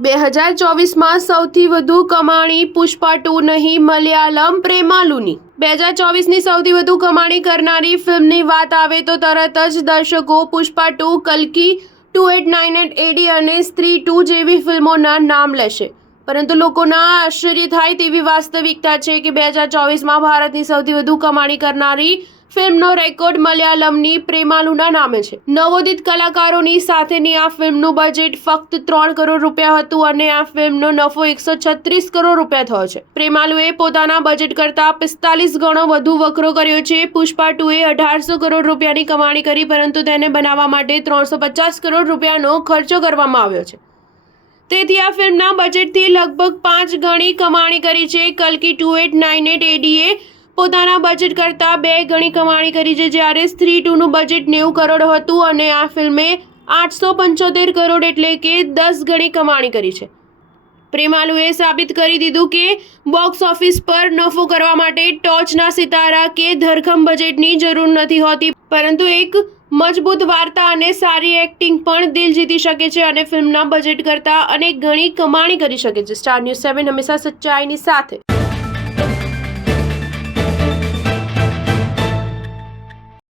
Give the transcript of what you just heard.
2024માં સૌથી વધુ કમાણી પુષ્પા 2 નહીં, મલયાલમ પ્રેમાલુની। 2024ની સૌથી વધુ કમાણી કરનારી ફિલ્મની વાત આવે તો તરત જ દર્શકો પુષ્પા 2, કલ્કી 2898 AD અને સ્ત્રી 2 જેવી ફિલ્મોના નામ લેશે। પરંતુ લોકોના આશ્ચર્ય થાય તેવી વાસ્તવિકતા છે કે 2024માં ભારતની સૌથી વધુ કમાણી કરનારી ફિલ્મનો રેકોર્ડ મલયાલમની પ્રેમાલુના નામે છે। નવોદિત કલાકારોની સાથેની આ ફિલ્મનું બજેટ ફક્ત 3 કરોડ રૂપિયા હતું અને આ ફિલ્મનો નફો 136 કરોડ રૂપિયા થયો છે। પ્રેમાલુએ પોતાના બજેટ કરતાં 45 ગણો વધુ વકરો કર્યો છે। પુષ્પા 2એ 1800 કરોડ રૂપિયાની કમાણી કરી, પરંતુ તેને બનાવવા માટે 350 કરોડ રૂપિયાનો ખર્ચો કરવામાં આવ્યો છે। તેથી આ ફિલ્મના બજેટથી લગભગ 5 ગણી કમાણી કરી છે। કલ્કી 2898 ADએ પોતાના બજેટ કરતાં 2 ગણી કમાણી કરી છે, જ્યારે સ્ત્રી 2નું બજેટ 90 કરોડ હતું અને આ ફિલ્મે 875 કરોડ એટલે કે 10 ગણી કમાણી કરી છે। પ્રેમાલુએ સાબિત કરી દીધું કે બોક્સ ઓફિસ પર નફો કરવા માટે ટોચના સિતારા કે ધરખમ બજેટની જરૂર નથી હોતી, પરંતુ એક મજબૂત વાર્તા અને સારી એક્ટિંગ પણ દિલ જીતી શકે છે અને ફિલ્મના બજેટ કરતાં અનેક ગણી કમાણી કરી શકે છે। સ્ટાર ન્યૂઝ 7 હંમેશા સચ્ચાઈની સાથે।